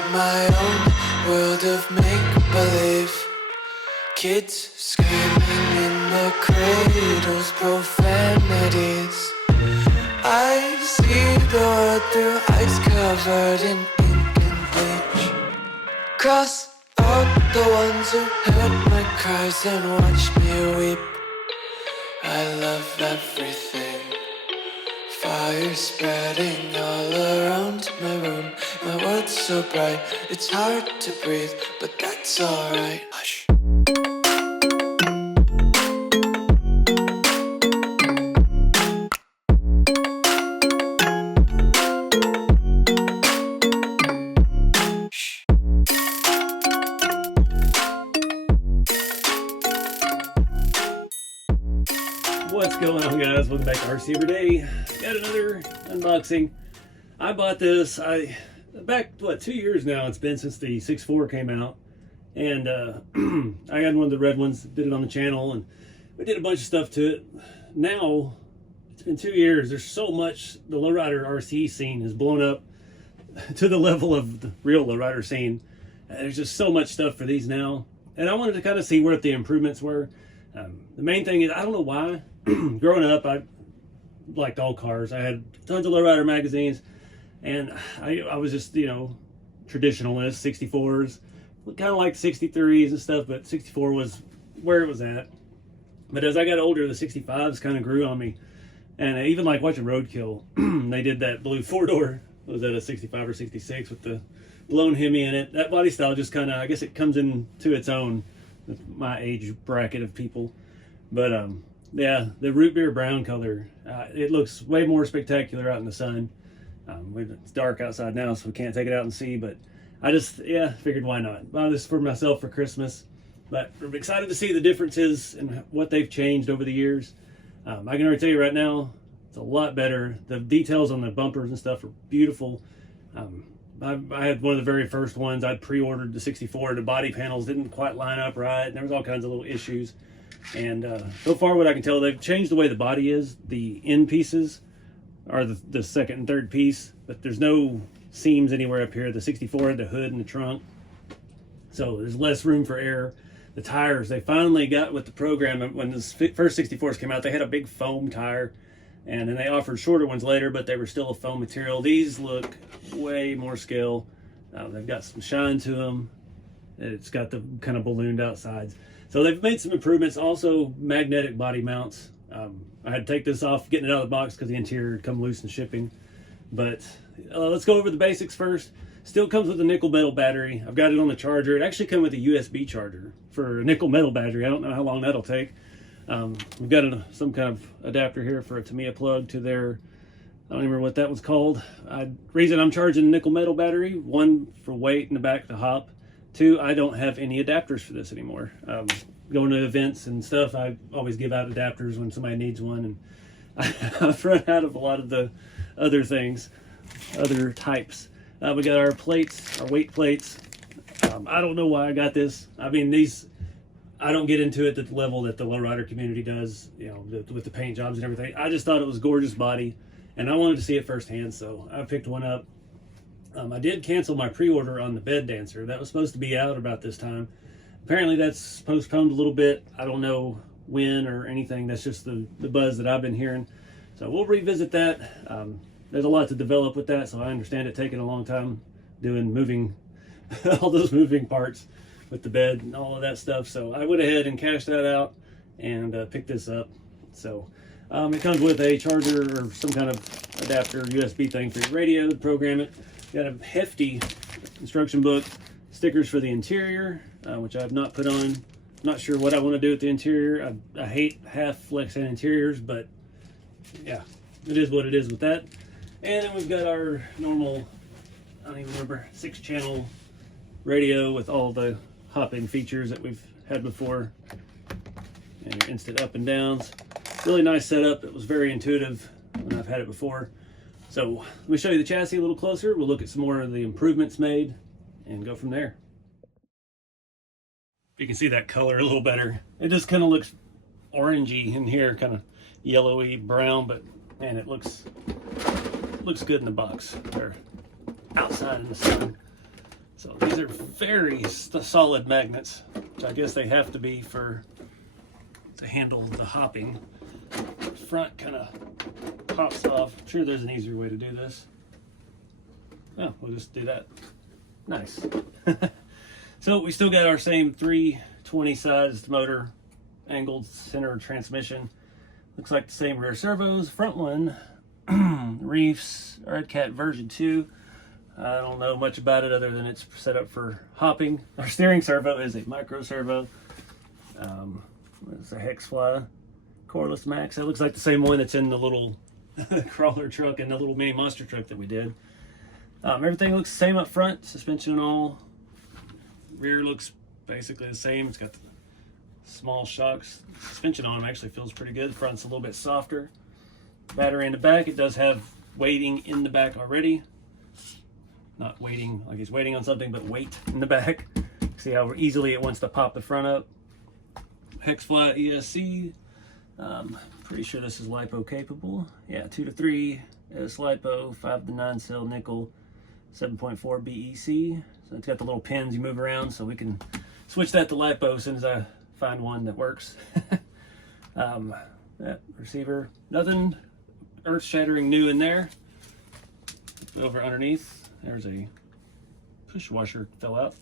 inside my own world of make-believe. Kids screaming in the cradles, profanities. I see the world through ice covered in ink and bleach. Cross out the ones who heard my cries and watched me weep. I love everything. Fire spreading all around my room. My world's so bright, it's hard to breathe, but that's alright. Hush. What's going on, guys? Welcome back to RC Everyday. Got another unboxing. I bought this back 2 years now. It's been since the 6.4 came out, and I had one of the red ones. Did it on the channel, and we did a bunch of stuff to it. Now it's been 2 years. There's so much. The lowrider RC scene has blown up to the level of the real lowrider scene. There's just so much stuff for these now, and I wanted to kind of see what the improvements were. The main thing is, I don't know why. Growing up, I liked all cars. I had tons of lowrider magazines, and I was just, traditionalist, 64s, kind of like 63s and stuff, but 64 was where it was at. But as I got older, the 65s kind of grew on me, and I even like watching Roadkill. They did that blue four-door. Was that a 65 or 66 with the blown Hemi in it? That body style just kind of, I guess it comes into its own with my age bracket of people. But yeah, the root beer brown color, it looks way more spectacular out in the sun. It's dark outside now, so we can't take it out and see, but I just, figured why not. Buy this for myself for Christmas. But I'm excited to see the differences and what they've changed over the years. I can already tell you right now, it's a lot better. The details on the bumpers and stuff are beautiful. I had one of the very first ones. I'd pre-ordered the 64. The body panels didn't quite line up right, and there was all kinds of little issues. And so far, what I can tell, they've changed the way the body is. The end pieces are the second and third piece, but there's no seams anywhere up here. The 64 had the hood and the trunk, so there's less room for error. The tires, they finally got with the program. When the first 64s came out, they had a big foam tire, and then they offered shorter ones later, but they were still a foam material. These look way more scale. They've got some shine to them. It's got the kind of ballooned outsides. So they've made some improvements. Also, magnetic body mounts. I had to take this off, getting it out of the box because the interior had come loose in shipping. But let's go over the basics first. Still comes with a nickel metal battery. I've got it on the charger. It actually comes with a USB charger for a nickel metal battery. I don't know how long that'll take. We've got some kind of adapter here for a Tamiya plug to their, I don't even remember what that was called. Reason I'm charging a nickel metal battery, one for weight in the back to hop. Two, I don't have any adapters for this anymore. Going to events and stuff, I always give out adapters when somebody needs one, and I've run out of a lot of the other things, other types. We got our plates, our weight plates. I don't know why I got this. I mean, these, I don't get into it at the level that the lowrider community does, with the paint jobs and everything. I just thought it was a gorgeous body, and I wanted to see it firsthand, so I picked one up. I did cancel my pre-order on the bed dancer. That was supposed to be out about this time. Apparently that's postponed a little bit. I don't know when or anything. That's just the buzz that I've been hearing. So we'll revisit that. There's a lot to develop with that, so I understand it taking a long time doing moving, all those moving parts with the bed and all of that stuff. So I went ahead and cashed that out and picked this up. So it comes with a charger or some kind of adapter, USB thing for your radio to program it. Got a hefty instruction book, stickers for the interior, which I have not put on. Not sure what I want to do with the interior. I hate half flex and interiors, but yeah, it is what it is with that. And then we've got our normal, I don't even remember, 6-channel radio with all the hop-in features that we've had before. And your instant up and downs. Really nice setup. It was very intuitive when I've had it before. So let me show you the chassis a little closer. We'll look at some more of the improvements made and go from there. You can see that color a little better. It just kind of looks orangey in here, kind of yellowy brown, but man, it looks good in the box or outside in the sun. So these are very solid magnets, which I guess they have to be to handle the hopping. The front kind of pops off. I'm sure there's an easier way to do this. Oh, we'll just do that. Nice. So we still got our same 320 sized motor, angled center transmission. Looks like the same rear servos. Front one, Reef's Redcat version 2. I don't know much about it other than it's set up for hopping. Our steering servo is a micro servo. It's a Hexfly Coreless Max. That looks like the same one that's in the little crawler truck and the little mini monster truck that we did. Everything looks the same up front, suspension and all. Rear looks basically the same. It's got the small shocks. Suspension on them actually feels pretty good. The front's a little bit softer. Battery in the back. It does have weighting in the back already. Not waiting like he's waiting on something, but weight in the back. See how easily it wants to pop the front up. Hexfly ESC. Pretty sure this is LiPo capable. Yeah, 2 to 3 is LiPo, 5 to 9 cell nickel, 7.4 BEC. So it's got the little pins you move around, so we can switch that to LiPo as soon as I find one that works. That receiver, nothing earth-shattering new in there. Over underneath, there's a push washer fell out.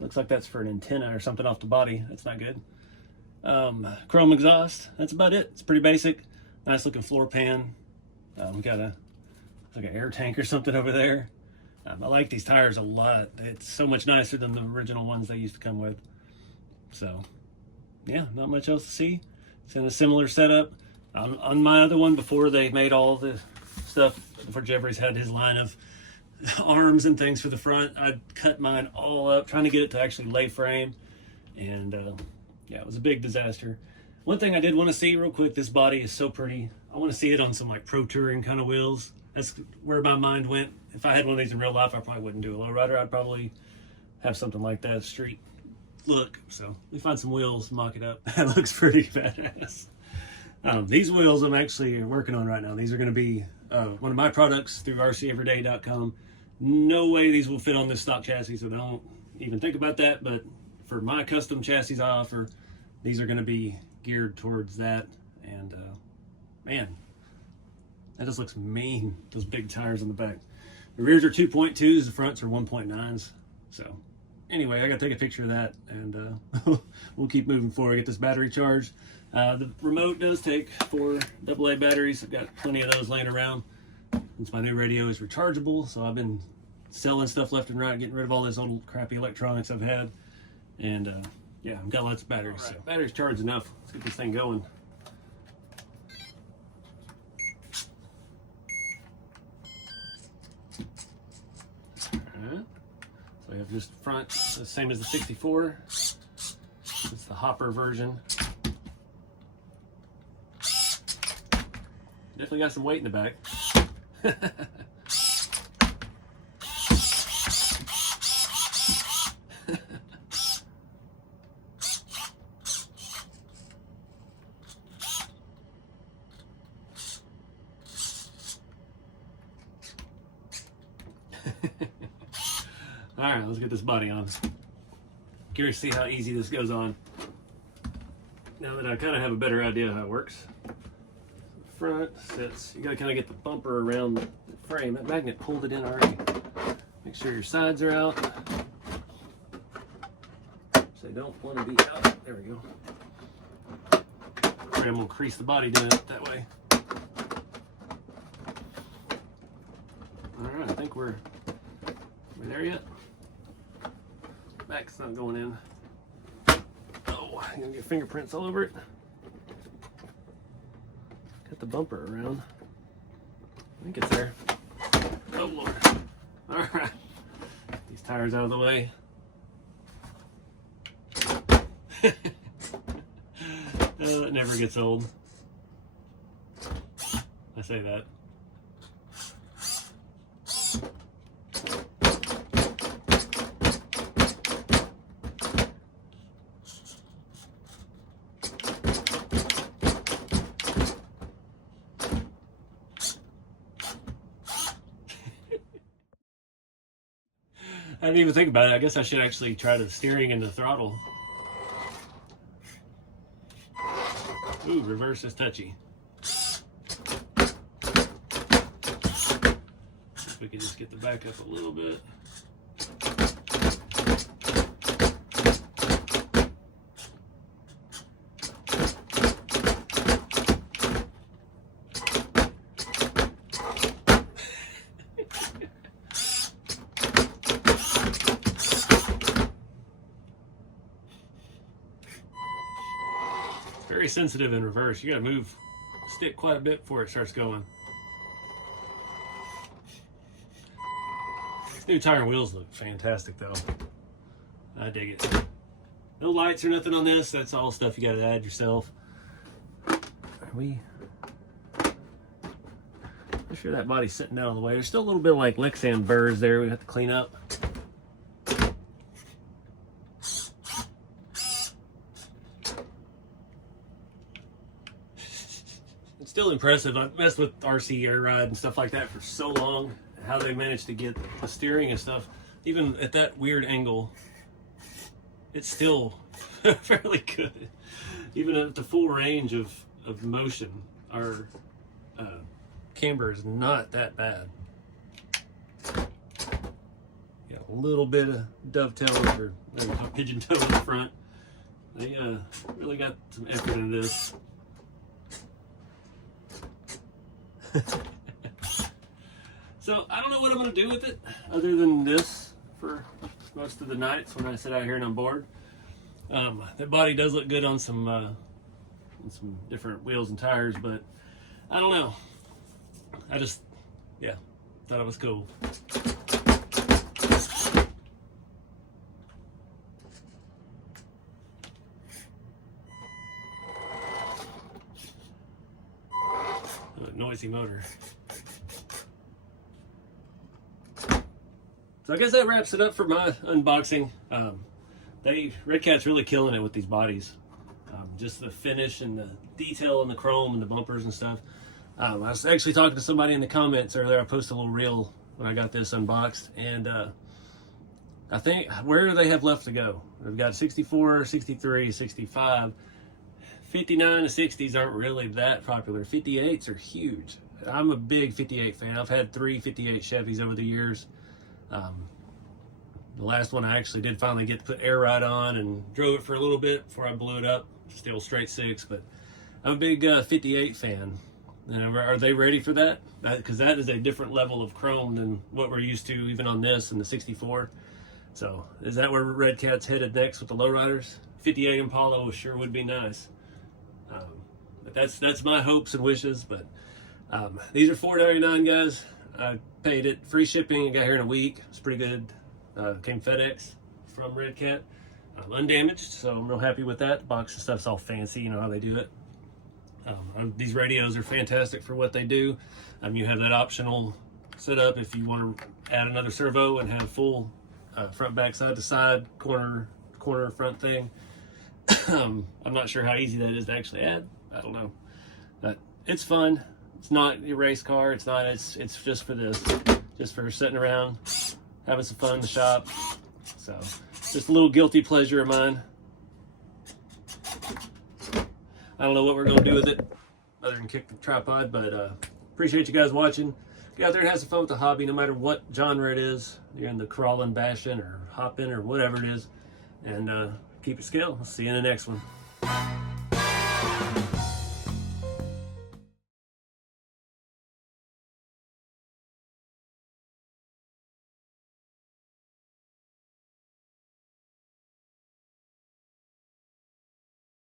Looks like that's for an antenna or something off the body. That's not good. Chrome exhaust. That's about it. It's pretty basic. Nice looking floor pan. We got like an air tank or something over there. I like these tires a lot. It's so much nicer than the original ones they used to come with. So, yeah, not much else to see. It's in a similar setup. On my other one, before they made all the stuff, before Jeffrey's had his line of arms and things for the front, I cut mine all up, trying to get it to actually lay frame. And yeah, it was a big disaster. One thing I did want to see real quick, this body is so pretty. I want to see it on some like pro touring kind of wheels. That's where my mind went. If I had one of these in real life, I probably wouldn't do a lowrider. I'd probably have something like that, street look. So we find some wheels, mock it up. That looks pretty badass. These wheels I'm actually working on right now. These are going to be one of my products through rceveryday.com. No way these will fit on this stock chassis, so don't even think about that. But for my custom chassis I offer, these are going to be geared towards that. And man, that just looks mean, those big tires on the back. The rears are 2.2s, the fronts are 1.9s. So anyway, I got to take a picture of that, and we'll keep moving forward, get this battery charged. The remote does take 4 AA batteries. I've got plenty of those laying around. Since my new radio is rechargeable, so I've been selling stuff left and right, getting rid of all this old crappy electronics I've had. And yeah, I've got lots of batteries. Right. So battery's charged enough. Let's get this thing going. Alright. So we have just front, the same as the 64. It's the hopper version. Definitely got some weight in the back. All right, let's get this body on. Curious to see how easy this goes on. Now that I kind of have a better idea how it works. Front sits, you gotta kind of get the bumper around the frame. That magnet pulled it in already. Make sure your sides are out. So they don't want to be out. There we go. I'm gonna crease the body doing it that way. All right, I think we're there yet. Back's not going in. Oh, you're gonna get fingerprints all over it. Got the bumper around. I think it's there. Oh Lord. All right. These tires out of the way. It never gets old. I say that. didn't even think about it. I guess I should actually try the steering and the throttle. Ooh, reverse is touchy. If we can just get the back up a little bit. Very sensitive in reverse. You gotta move stick quite a bit before it starts going. These new tire and wheels look fantastic though. I dig it. No lights or nothing on this. That's all stuff you gotta add yourself. I'm sure that body's sitting down on the way. There's still a little bit of like Lexan burrs there we have to clean up. Still impressive. I've messed with RC air ride and stuff like that for so long. How they managed to get the steering and stuff, even at that weird angle, it's still fairly good. Even at the full range of motion, our camber is not that bad. Got a little bit of dovetail or pigeon toe in the front. They really got some effort into this. So I don't know what I'm going to do with it other than this for most of the nights when I sit out here and I'm bored. The body does look good on some different wheels and tires, but I don't know. I just, yeah, thought it was cool. Noisy motor. So I guess that wraps it up for my unboxing. Redcat's really killing it with these bodies. Just the finish and the detail and the chrome and the bumpers and stuff. I was actually talking to somebody in the comments earlier. I posted a little reel when I got this unboxed, and I think, where do they have left to go? They've got 64, 63, 65. 59 to 60s aren't really that popular. 58s are huge. I'm a big 58 fan. I've had 3 58 Chevys over the years. The last one I actually did finally get to put air ride on and drove it for a little bit before I blew it up. Still straight 6, but I'm a big 58 fan. And are they ready for that? Because that is a different level of chrome than what we're used to even on this and the 64. So is that where Redcat's headed next with the lowriders? 58 Impala sure would be nice. But that's my hopes and wishes. But these are $4.99, guys. I paid it free shipping and got here in a week. It's pretty good. Came FedEx from Redcat, undamaged, so I'm real happy with that. The box of stuff's all fancy, you know how they do it. These radios are fantastic for what they do. You have that optional setup if you want to add another servo and have full front, back, side to side, corner front thing. I'm not sure how easy that is to actually add. I don't know, but it's fun. It's not a race car. It's just for this, just for sitting around, having some fun in the shop. So just a little guilty pleasure of mine. I don't know what we're going to do with it other than kick the tripod, but appreciate you guys watching. Get out there and have some fun with the hobby, no matter what genre it is. You're in the crawling, bashing, or hopping, or whatever it is. And keep it scale. I'll see you in the next one.